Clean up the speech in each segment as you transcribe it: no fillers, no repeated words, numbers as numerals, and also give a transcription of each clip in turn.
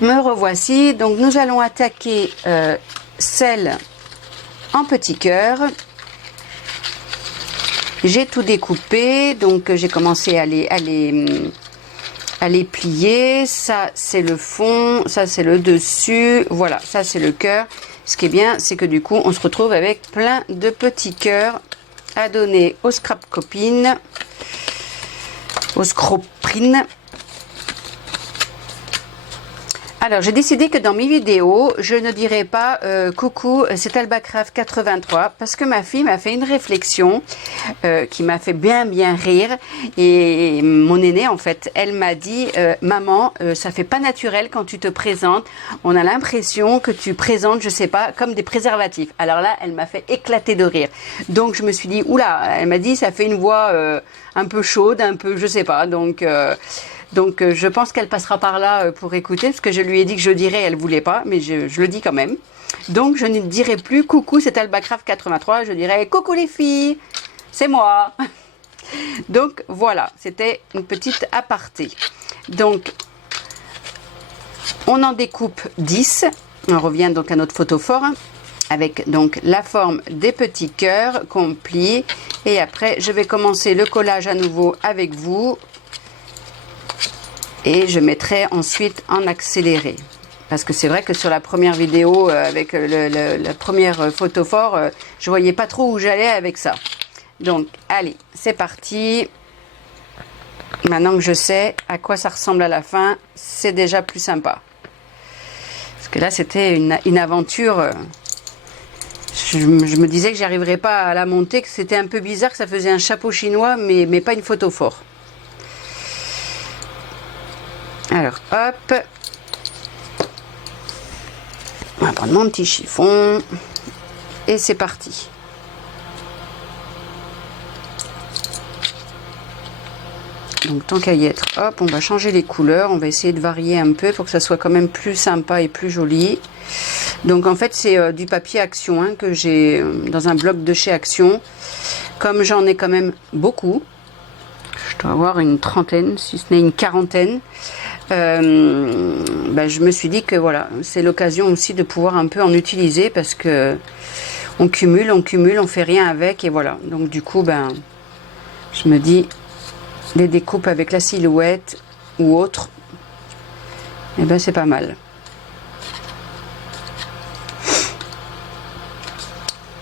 Me revoici, donc nous allons attaquer celle en petits cœurs. J'ai tout découpé, donc j'ai commencé à les plier. Ça c'est le fond, ça c'est le dessus, voilà, ça c'est le cœur. Ce qui est bien, c'est que du coup on se retrouve avec plein de petits cœurs à donner aux scrap copines, aux scroprines. Alors, j'ai décidé que dans mes vidéos, je ne dirais pas coucou, c'est Albacraft 83 parce que ma fille m'a fait une réflexion qui m'a fait bien rire. Et mon aînée, en fait, elle m'a dit maman, ça fait pas naturel quand tu te présentes. On a l'impression que tu présentes, je sais pas, comme des préservatifs. Alors là, elle m'a fait éclater de rire. Donc, je me suis dit, oula, elle m'a dit, ça fait une voix un peu chaude, un peu, je sais pas. Donc, je pense qu'elle passera par là pour écouter, parce que je lui ai dit que je dirais, elle voulait pas, mais je le dis quand même. Donc je ne dirai plus coucou, c'est Albacraft 83, je dirais coucou les filles, c'est moi. Donc voilà, c'était une petite aparté. Donc on en découpe 10, on revient donc à notre photophore, avec donc la forme des petits cœurs qu'on plie, et après je vais commencer le collage à nouveau avec vous. Et je mettrai ensuite en accéléré. Parce que c'est vrai que sur la première vidéo, avec la première photophore, je voyais pas trop où j'allais avec ça. Donc, allez, c'est parti. Maintenant que je sais à quoi ça ressemble à la fin, c'est déjà plus sympa. Parce que là, c'était une aventure. Je me disais que j'y arriverais pas à la monter, que c'était un peu bizarre, que ça faisait un chapeau chinois, mais pas une photophore. Alors, hop, on va prendre mon petit chiffon et c'est parti. Donc, tant qu'à y être, hop, on va changer les couleurs, on va essayer de varier un peu pour que ça soit quand même plus sympa et plus joli. Donc, en fait, c'est du papier Action hein, que j'ai dans un bloc de chez Action. Comme j'en ai quand même beaucoup, je dois avoir une trentaine, si ce n'est une quarantaine. Je me suis dit que voilà, c'est l'occasion aussi de pouvoir un peu en utiliser parce que on cumule, on fait rien avec et voilà. Donc du coup, je me dis les découpes avec la silhouette ou autre, et c'est pas mal.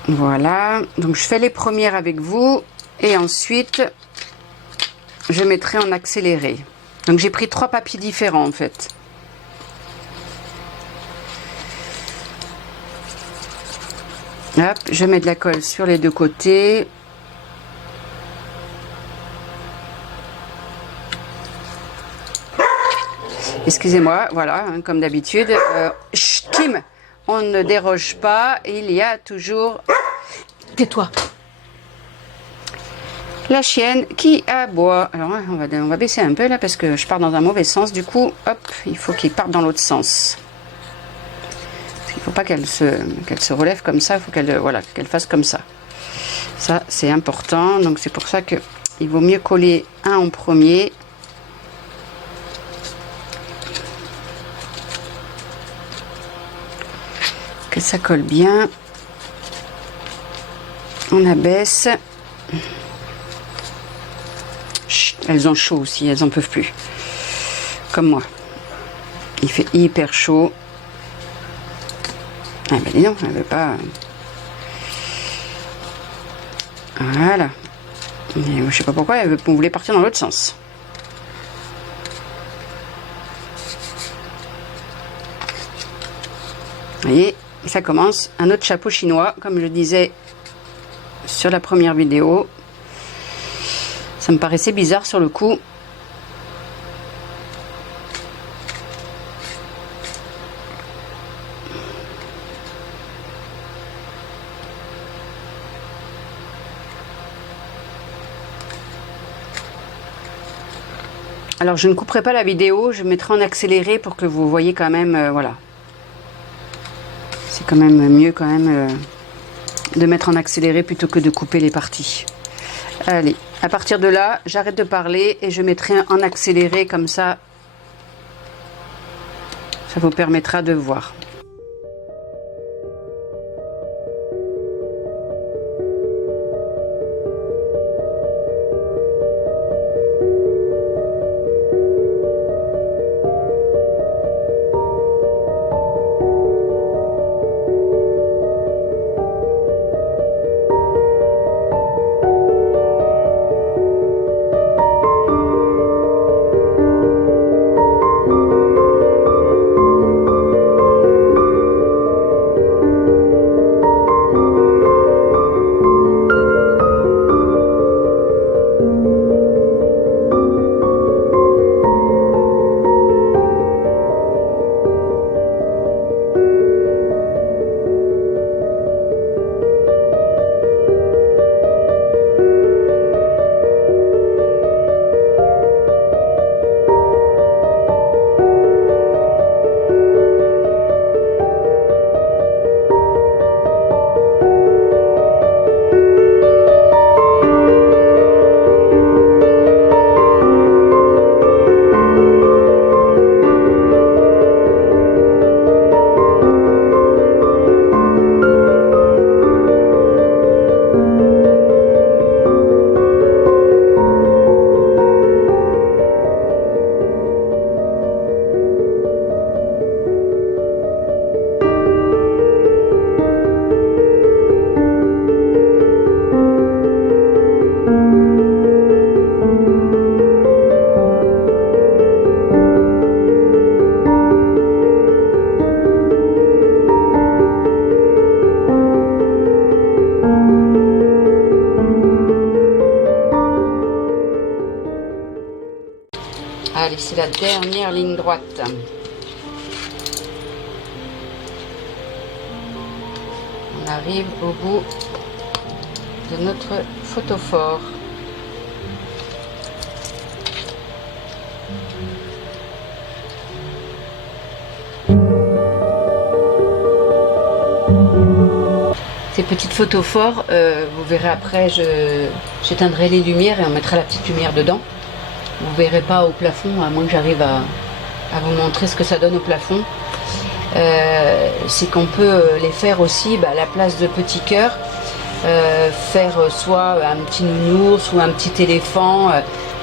Voilà, donc je fais les premières avec vous et ensuite je mettrai en accéléré. Donc j'ai pris 3 papiers différents en fait. Hop, je mets de la colle sur les deux côtés. Excusez-moi, voilà, hein, comme d'habitude. Kim, on ne déroge pas, il y a toujours... Tais-toi. La chienne qui aboie. Alors on va baisser un peu là parce que je pars dans un mauvais sens. Du coup, hop, il faut qu'il parte dans l'autre sens. Il ne faut pas qu'elle se relève comme ça. Il faut qu'elle fasse comme ça. Ça, c'est important. Donc c'est pour ça que il vaut mieux coller un en premier. Que ça colle bien. On abaisse. Elles ont chaud aussi, elles en peuvent plus. Comme moi. Il fait hyper chaud. Ah ben dis donc, elle veut pas. Voilà. Et je sais pas pourquoi, on voulait partir dans l'autre sens. Vous voyez, ça commence un autre chapeau chinois, comme je disais sur la première vidéo. Ça me paraissait bizarre sur le coup. Alors je ne couperai pas la vidéo, je mettrai en accéléré pour que vous voyez quand même, voilà. C'est quand même mieux quand même de mettre en accéléré plutôt que de couper les parties. Allez, à partir de là, j'arrête de parler et je mettrai en accéléré comme ça Ça vous permettra de voir. Allez, c'est la dernière ligne droite. On arrive au bout de notre photophore. Ces petites photophores, vous verrez après, j'éteindrai les lumières et on mettra la petite lumière dedans. Vous ne verrez pas au plafond, à moins que j'arrive à vous montrer ce que ça donne au plafond. C'est qu'on peut les faire aussi à la place de petits cœurs, faire soit un petit nounours ou un petit éléphant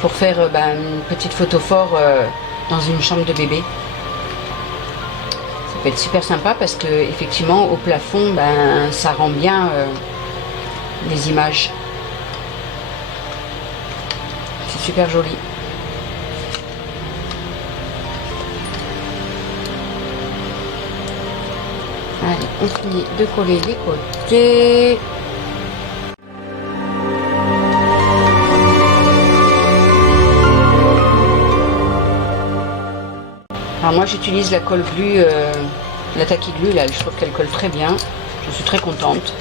pour faire une petite photophore dans une chambre de bébé. Ça peut être super sympa parce que effectivement au plafond ça rend bien les images. C'est super joli. Allez, on finit de coller les côtés. Alors moi j'utilise la colle glue, la Tacky Glue, là, je trouve qu'elle colle très bien. Je suis très contente.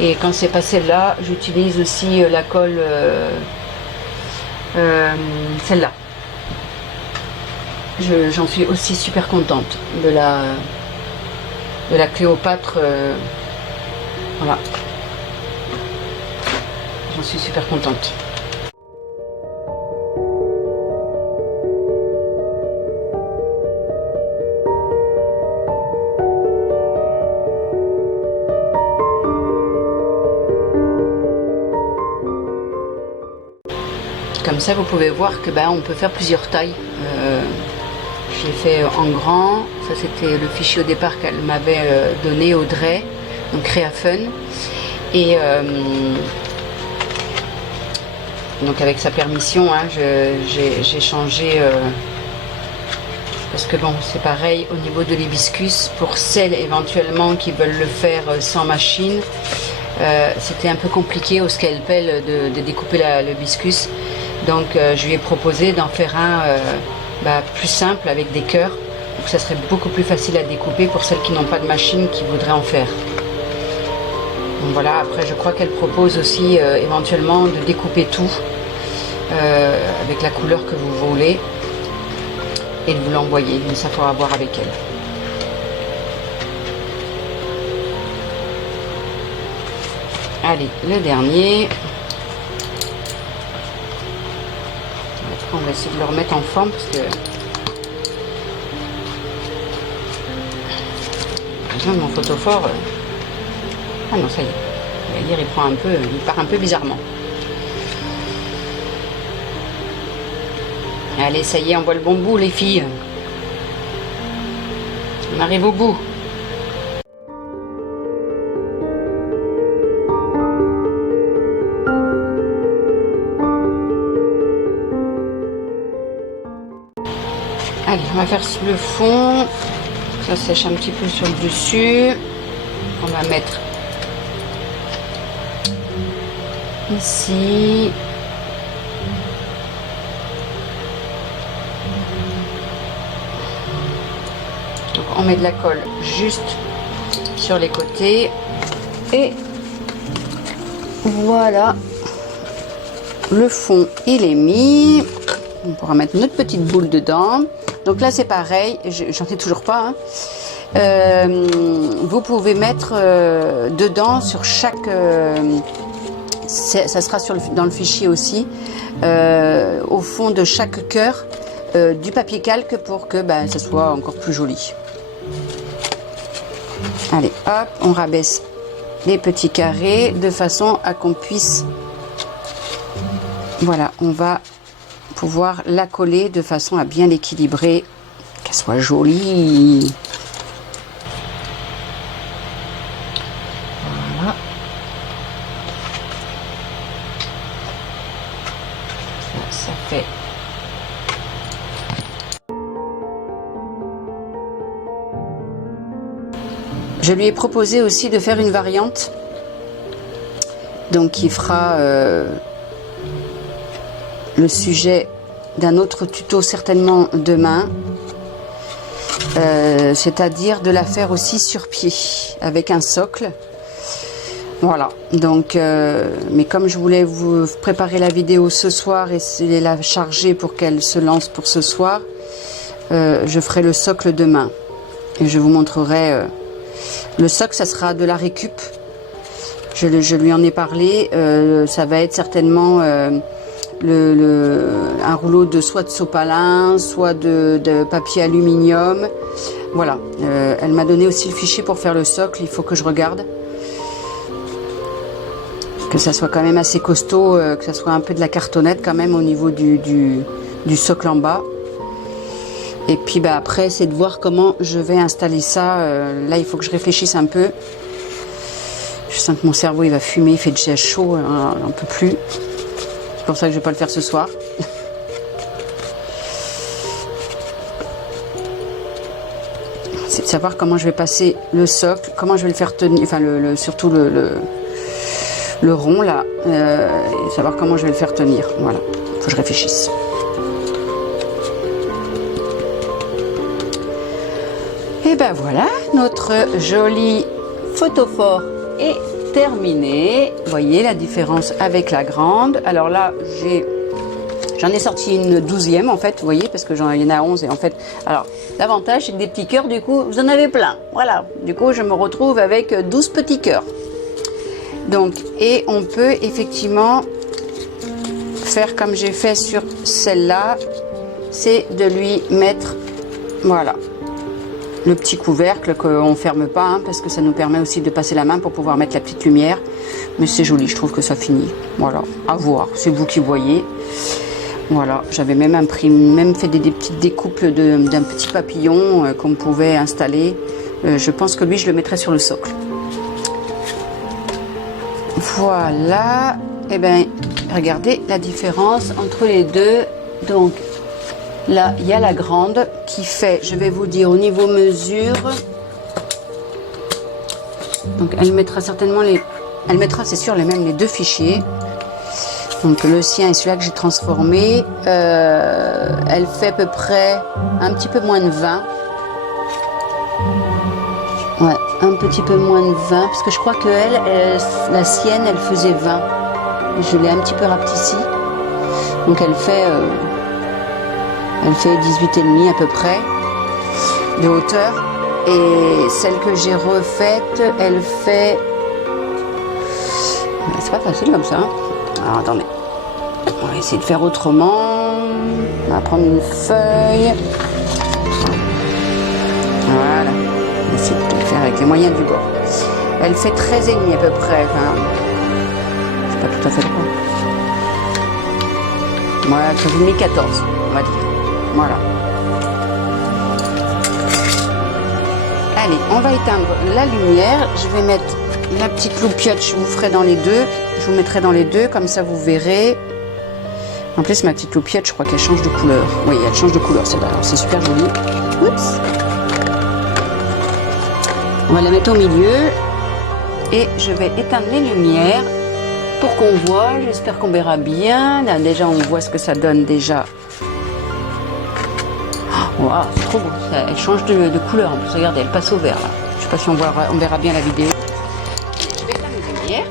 Et quand c'est pas celle-là, j'utilise aussi la colle, celle-là. J'en suis aussi super contente de la Cléopâtre, voilà, j'en suis super contente. Comme ça vous pouvez voir que on peut faire plusieurs tailles. J'ai fait en grand, ça c'était le fichier au départ qu'elle m'avait donné, Audrey, donc Créa Fun. Et donc avec sa permission, j'ai changé, parce que bon, c'est pareil au niveau de l'hibiscus, pour celles éventuellement qui veulent le faire sans machine, c'était un peu compliqué au scalpel de découper l'hibiscus. Donc je lui ai proposé d'en faire un plus simple avec des cœurs. Donc ça serait beaucoup plus facile à découper pour celles qui n'ont pas de machine, qui voudraient en faire. Donc voilà, après je crois qu'elle propose aussi éventuellement de découper tout avec la couleur que vous voulez et de vous l'envoyer. Mais ça faudra voir avec elle. Allez, le dernier. On va essayer de le remettre en forme parce que Mon photophore... Ah non, ça y est. Je vais dire, il prend un peu, il part un peu bizarrement. Allez, ça y est, on voit le bon bout, les filles. On arrive au bout. Allez, on va faire le fond. Ça sèche un petit peu sur le dessus. On va mettre ici. Donc on met de la colle juste sur les côtés. Et voilà. Le fond, il est mis. On pourra mettre notre petite boule dedans. Donc là, c'est pareil. J'en ai toujours pas. Hein. Vous pouvez mettre dedans sur chaque... ça sera dans le fichier aussi. Au fond de chaque cœur du papier calque pour que ça soit encore plus joli. Allez, hop, on rabaisse les petits carrés de façon à qu'on puisse... Voilà, on va pouvoir la coller de façon à bien l'équilibrer, qu'elle soit jolie. Voilà. Ça fait... Je lui ai proposé aussi de faire une variante, donc qui fera le sujet d'un autre tuto certainement demain, c'est-à-dire de la faire aussi sur pied avec un socle. Voilà, donc mais comme je voulais vous préparer la vidéo ce soir et la charger pour qu'elle se lance pour ce soir, je ferai le socle demain et je vous montrerai le socle. Ça sera de la récup, je lui en ai parlé. Ça va être certainement un rouleau soit de sopalin, soit de papier aluminium. Voilà, elle m'a donné aussi le fichier pour faire le socle. Il faut que je regarde que ça soit quand même assez costaud, que ça soit un peu de la cartonnette quand même au niveau du socle en bas. Et puis après, c'est de voir comment je vais installer ça. Là, il faut que je réfléchisse un peu. Je sens que mon cerveau il va fumer, il fait déjà chaud, on peut plus. C'est pour ça que je vais pas le faire ce soir. C'est de savoir comment je vais passer le socle, comment je vais le faire tenir, enfin surtout le rond là, et savoir comment je vais le faire tenir. Voilà, faut que je réfléchisse. Et ben voilà, notre joli photophore est terminé. Vous voyez la différence avec la grande. Alors là, j'en ai sorti une 12e en fait, vous voyez, parce que il y en a 11 et en fait, alors l'avantage c'est que des petits cœurs, du coup, vous en avez plein. Voilà, du coup, je me retrouve avec 12 petits cœurs. Donc, et on peut effectivement faire comme j'ai fait sur celle-là, c'est de lui mettre, voilà, le petit couvercle qu'on ne ferme pas, hein, parce que ça nous permet aussi de passer la main pour pouvoir mettre la petite lumière. Mais c'est joli, je trouve que ça finit. Voilà, à voir, c'est vous qui voyez. Voilà, j'avais même fait des petites découpes d'un petit papillon qu'on pouvait installer. Je pense que lui, je le mettrai sur le socle. Voilà, et bien, regardez la différence entre les deux. Donc, là, il y a la grande qui fait, je vais vous dire au niveau mesure. Donc, elle mettra certainement elle mettra, c'est sûr, les deux fichiers. Donc, le sien et celui-là que j'ai transformé. Elle fait à peu près un petit peu moins de 20. Ouais, un petit peu moins de 20, parce que je crois que la sienne, elle faisait 20. Je l'ai un petit peu rapetissée. Donc, elle fait 18,5 à peu près de hauteur. Et celle que j'ai refaite, elle fait... C'est pas facile comme ça. Alors attendez. On va essayer de faire autrement. On va prendre une feuille. Voilà. On va essayer de le faire avec avec les moyens du bord. Elle fait 13,5 à peu près. Enfin, c'est pas tout à fait droit. Voilà, 13,5, 14, on va dire. Voilà. Allez, on va éteindre la lumière. Je vais mettre la petite loupiote, je vous ferai dans les deux. Je vous mettrai dans les deux, comme ça vous verrez. En plus, ma petite loupiote, je crois qu'elle change de couleur. Oui, elle change de couleur, celle-là. C'est super joli. Oups. On va la mettre au milieu. Et je vais éteindre les lumières pour qu'on voit. J'espère qu'on verra bien. Là, déjà, on voit ce que ça donne déjà. Wow, c'est trop beau. Elle change de couleur. En plus, regardez, elle passe au vert là. Je ne sais pas si on verra bien la vidéo. Je vais éteindre les lumières.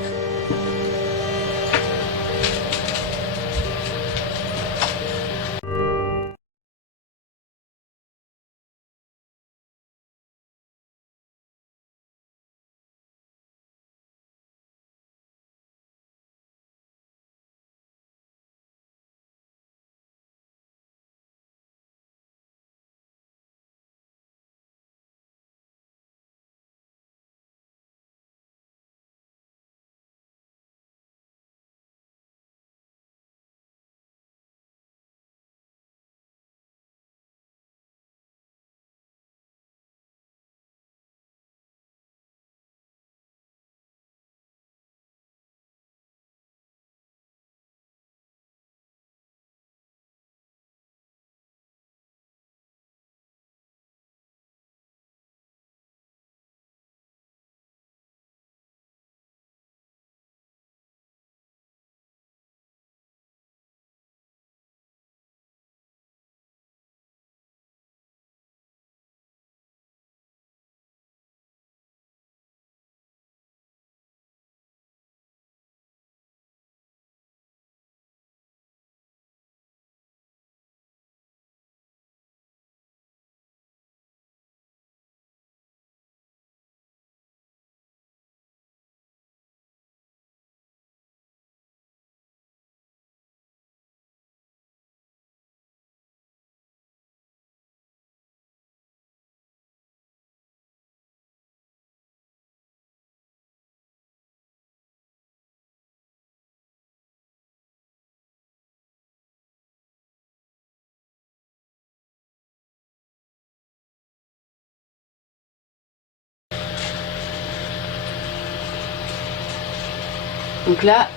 Donc là,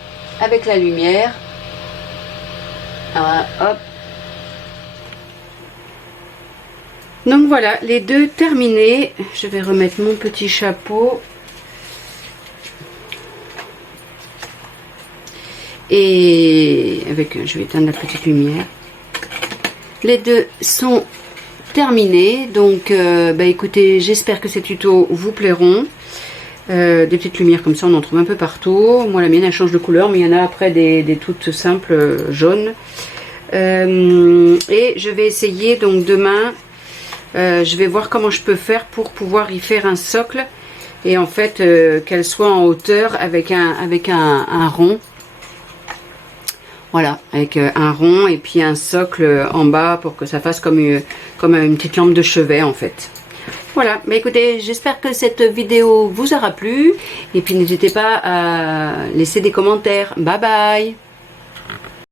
avec la lumière, hop. Donc voilà, les deux terminés. Je vais remettre mon petit chapeau. Et avec, je vais éteindre la petite lumière. Les deux sont terminés. Donc, écoutez, j'espère que ces tutos vous plairont. Des petites lumières comme ça, on en trouve un peu partout. Moi, la mienne, elle change de couleur, mais il y en a après des toutes simples jaunes. Et je vais essayer, donc demain, je vais voir comment je peux faire pour pouvoir y faire un socle. Et en fait, qu'elle soit en hauteur avec un rond. Voilà, avec un rond et puis un socle en bas pour que ça fasse comme une petite lampe de chevet en fait. Voilà, mais écoutez, j'espère que cette vidéo vous aura plu. Et puis n'hésitez pas à laisser des commentaires. Bye bye!